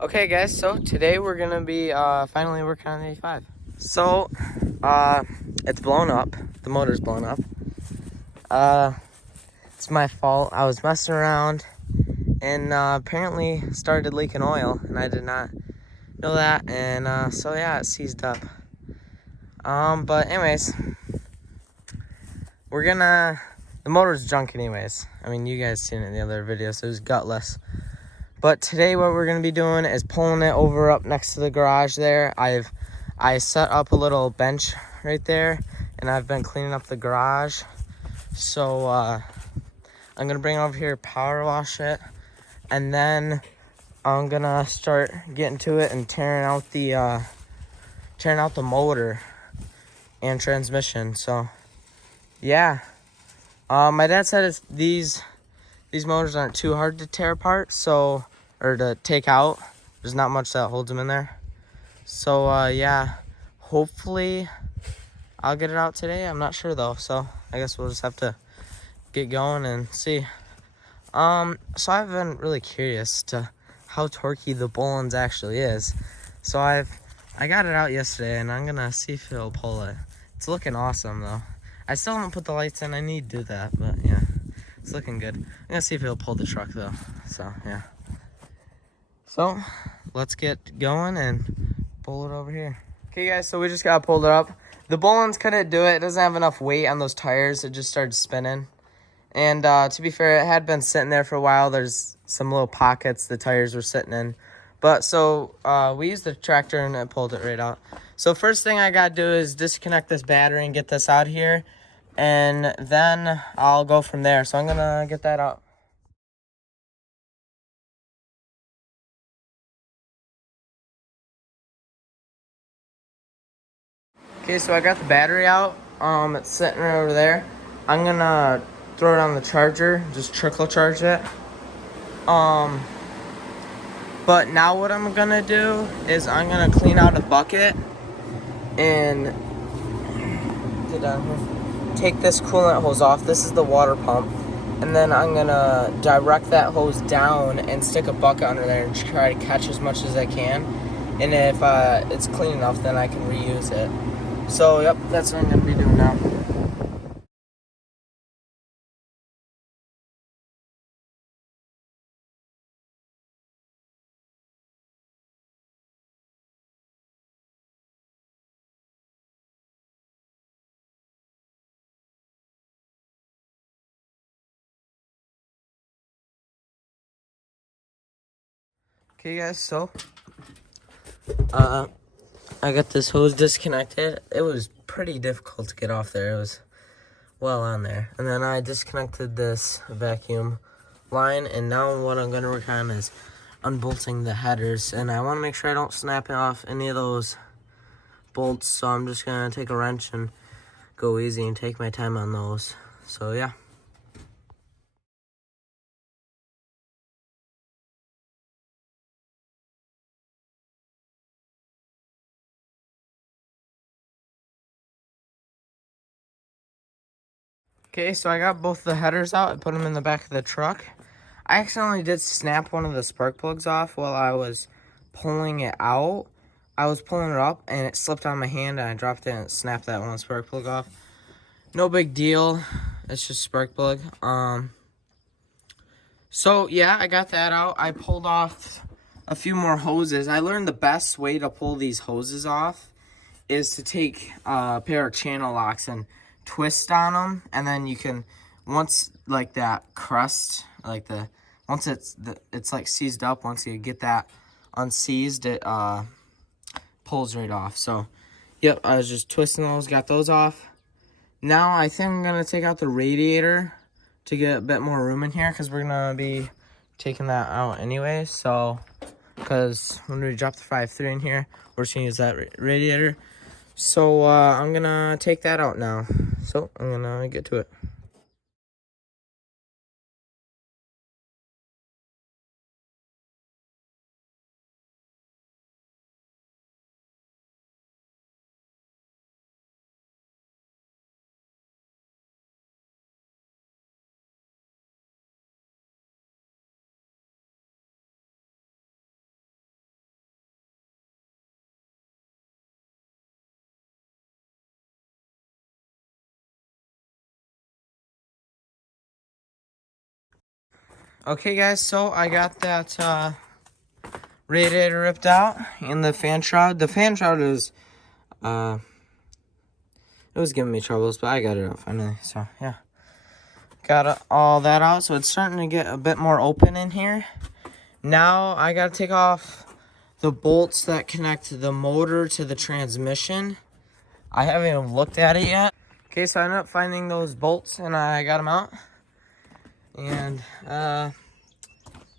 Okay, guys, so today we're gonna be finally working on the 85. So, it's blown up. The motor's blown up. It's my fault. I was messing around and apparently started leaking oil, and I did not know that. And so yeah, it seized up. But anyways, the motor's junk anyways. I mean, you guys seen it in the other video, so it was gutless. But today what we're going to be doing is pulling it over up next to the garage there. I set up a little bench right there, and I've been cleaning up the garage. So I'm going to bring it over here, power wash it, and then I'm going to start getting to it and tearing out the motor and transmission. So yeah, my dad said these motors aren't too hard to tear apart, or to take out. There's not much that holds them in there. So yeah, hopefully I'll get it out today. I'm not sure though, so I guess we'll just have to get going and see. So I've been really curious to how torquey the Bollins actually is. So I got it out yesterday, and I'm gonna see if it'll pull it. It's looking awesome though. I still haven't put the lights in. I need to do that, but yeah, it's looking good. I'm gonna see if it'll pull the truck though. So yeah. So let's get going and pull it over here. Okay guys, so we just got pulled it up. The Bollins couldn't do it. It doesn't have enough weight on those tires. It just started spinning. And to be fair, it had been sitting there for a while. There's some little pockets the tires were sitting in. But so we used the tractor and it pulled it right out. So first thing I gotta do is disconnect this battery and get this out here. And then I'll go from there. So I'm gonna get that out. Okay, so I got the battery out. It's sitting right over there. I'm gonna throw it on the charger, just trickle charge it. But now what I'm gonna do is I'm gonna clean out a bucket and get down here. Take this coolant hose off. This is the water pump. And then I'm gonna direct that hose down and stick a bucket under there and try to catch as much as I can. And if it's clean enough, then I can reuse it. So, yep, that's what I'm gonna be doing now. Okay, guys, so I got this hose disconnected. It was pretty difficult to get off there. It was well on there. And then I disconnected this vacuum line, and now what I'm gonna work on is unbolting the headers, and I want to make sure I don't snap off any of those bolts, so I'm just gonna take a wrench and go easy and take my time on those. So yeah. Okay, so I got both the headers out. I put them in the back of the truck. I accidentally did snap one of the spark plugs off while I was pulling it out. I was pulling it up and it slipped on my hand, and I dropped it and it snapped that one spark plug off. No big deal. It's just spark plug. So yeah, I got that out. I pulled off a few more hoses. I learned the best way to pull these hoses off is to take a pair of channel locks and twist on them, and then you can, once like that crust, once it's like seized up, once you get that unseized, it pulls right off. So yep, I was just twisting those, got those off. Now I think I'm gonna take out the radiator to get a bit more room in here, because we're gonna be taking that out anyway. So because when we drop the 5.3 in here, we're just gonna use that radiator. So I'm gonna take that out now. So I'm gonna get to it. Okay, guys, so I got that radiator ripped out and the fan shroud. The fan shroud is, it was giving me troubles, but I got it out finally. So, yeah. Got all that out, so it's starting to get a bit more open in here. Now, I got to take off the bolts that connect the motor to the transmission. I haven't even looked at it yet. Okay, so I ended up finding those bolts, and I got them out. And,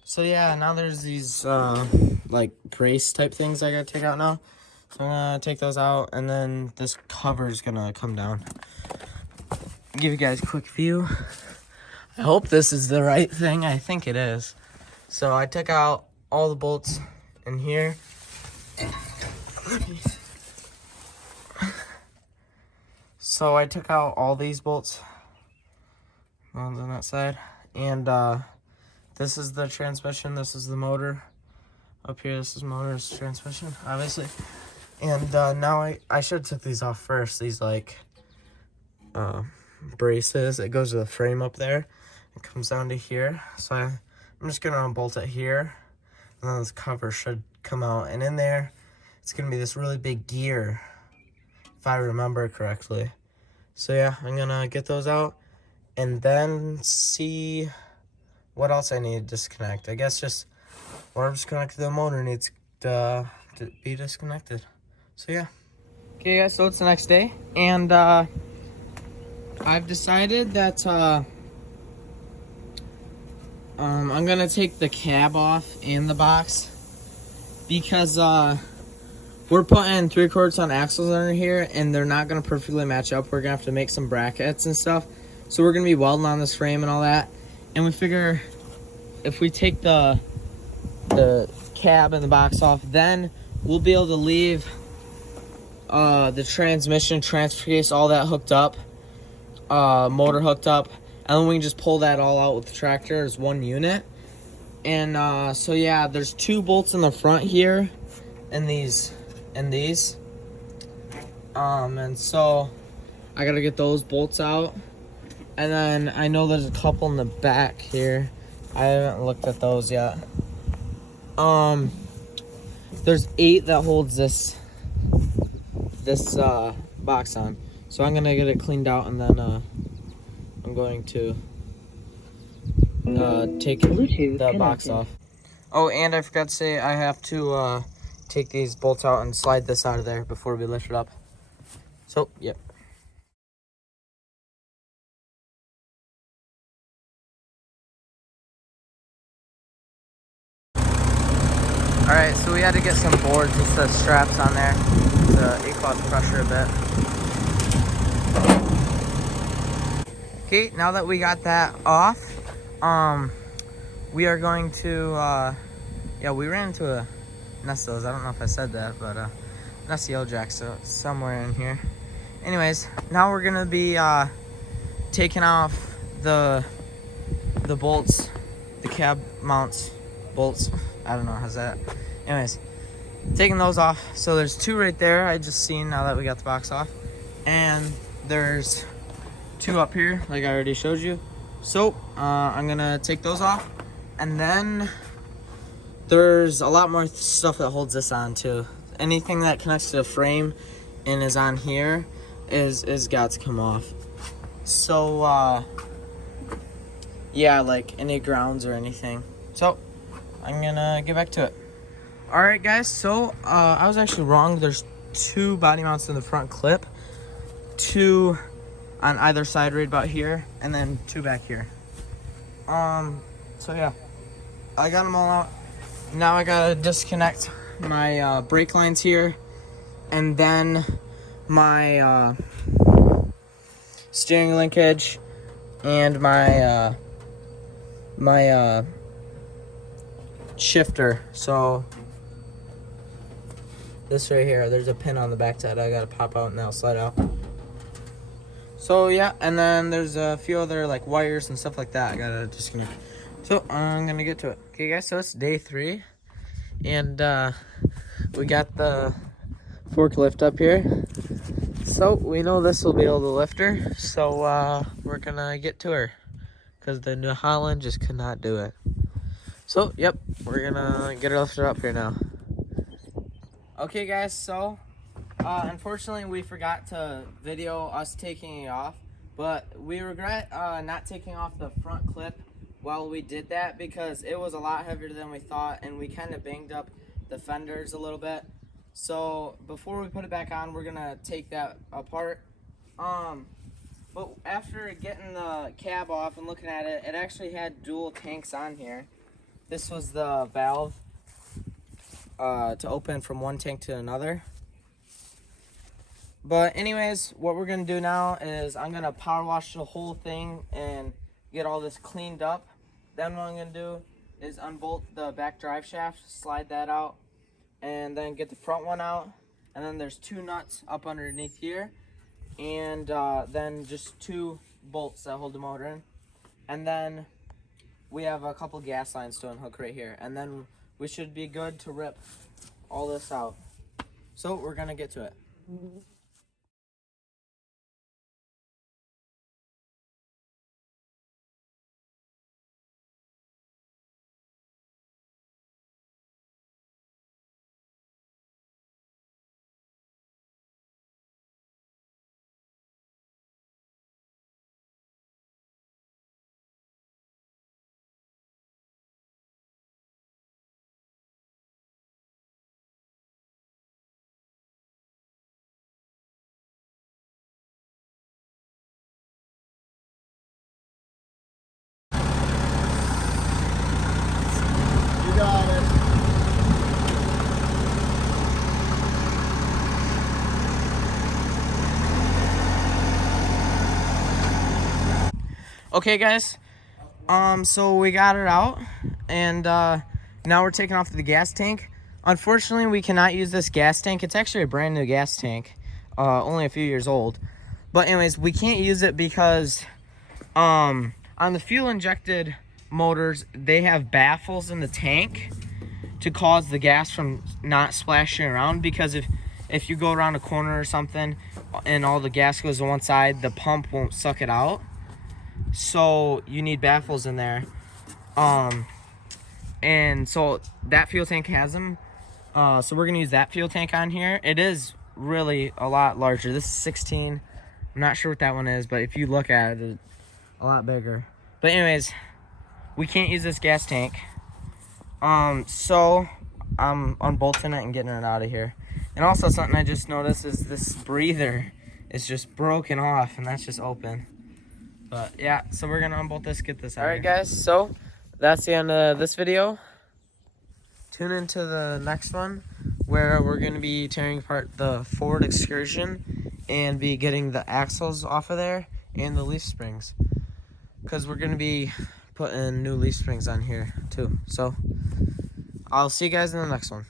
so yeah, now there's these, like, brace type things I gotta take out now. So I'm gonna take those out, and then this cover's gonna come down. Give you guys a quick view. I hope this is the right thing. I think it is. So I took out all the bolts in here. So I took out all these bolts. One's on that side. And, this is the transmission, this is the motor. Up here, this is motor, this is transmission, obviously. And now I should have took these off first. These, like, braces. It goes to the frame up there. It comes down to here. So I'm just going to unbolt it here. And then this cover should come out. And in there, it's going to be this really big gear, if I remember correctly. So yeah, I'm going to get those out. And then see what else I need to disconnect. I guess just whatever's connected to the motor needs to be disconnected. So yeah. Okay guys, so it's the next day. And I've decided that I'm going to take the cab off and the box. Because we're putting 3/4 ton axles under here. And they're not going to perfectly match up. We're going to have to make some brackets and stuff. So we're going to be welding on this frame and all that. And we figure if we take the cab and the box off, then we'll be able to leave the transmission, transfer case, all that hooked up, motor hooked up, and then we can just pull that all out with the tractor as one unit. And so yeah, there's 2 bolts in the front here, and these, and so I gotta get those bolts out. And then I know there's a couple in the back here. I haven't looked at those yet. There's 8 that holds this box on. So I'm gonna get it cleaned out, and then I'm going to take the box off. Oh, and I forgot to say I have to take these bolts out and slide this out of there before we lift it up. So, yep. Alright, so we had to get some boards with the straps on there to equal out the pressure a bit. Okay, now that we got that off, we are going to, yeah, we ran into a nest of those. I don't know if I said that, but nest of yellow jacks, so somewhere in here. Anyways, now we're gonna be taking off the bolts, the cab mounts bolts. I don't know, how's that? Anyways, taking those off. So there's 2 right there I just seen now that we got the box off. And there's 2 up here, like I already showed you. So, I'm gonna take those off. And then there's a lot more stuff that holds this on too. Anything that connects to the frame and is on here is got to come off. So, yeah, like any grounds or anything. So, I'm gonna get back to it. Alright guys, so I was actually wrong. There's 2 body mounts in the front clip, 2 on either side right about here, and then 2 back here. So yeah, I got them all out. Now I gotta disconnect my brake lines here, and then my steering linkage, and my shifter. So this right here, there's a pin on the back side I gotta pop out and that'll slide out. So yeah, and then there's a few other like wires and stuff like that I gotta disconnect. So I'm gonna get to it. Okay guys, so it's day 3, and we got the forklift up here. So we know this will be able to lift her. So we're gonna get to her, because the New Holland just could not do it. So, yep, we're gonna get her lifted up here now. Okay, guys, so unfortunately we forgot to video us taking it off, but we regret not taking off the front clip while we did that because it was a lot heavier than we thought, and we kind of banged up the fenders a little bit. So before we put it back on, we're gonna take that apart. But after getting the cab off and looking at it, it actually had dual tanks on here. This was the valve to open from one tank to another. But anyways, what we're gonna do now is I'm gonna power wash the whole thing and get all this cleaned up. Then what I'm gonna do is unbolt the back drive shaft, slide that out, and then get the front one out. And then there's 2 nuts up underneath here, and then just 2 bolts that hold the motor in. And then we have a couple gas lines to unhook right here, and then we should be good to rip all this out. So we're gonna get to it. You got it. Okay, guys. So we got it out, and now we're taking off the gas tank. Unfortunately, we cannot use this gas tank. It's actually a brand new gas tank, only a few years old. But anyways, we can't use it because on the fuel injected motors, they have baffles in the tank to cause the gas from not splashing around, because if you go around a corner or something and all the gas goes to one side, the pump won't suck it out. So you need baffles in there. And so that fuel tank has them. So we're gonna use that fuel tank on here. It is really a lot larger. This is 16. I'm not sure what that one is, but if you look at it, it's a lot bigger. But anyways, we can't use this gas tank. So I'm unbolting it and getting it out of here. And also something I just noticed is this breather is just broken off, and that's just open. But yeah, so we're gonna unbolt this, get this out. Alright guys, so that's the end of this video. Tune into the next one where we're gonna be tearing apart the Ford Excursion and be getting the axles off of there and the leaf springs, because we're gonna be putting new leaf springs on here too. So I'll see you guys in the next one.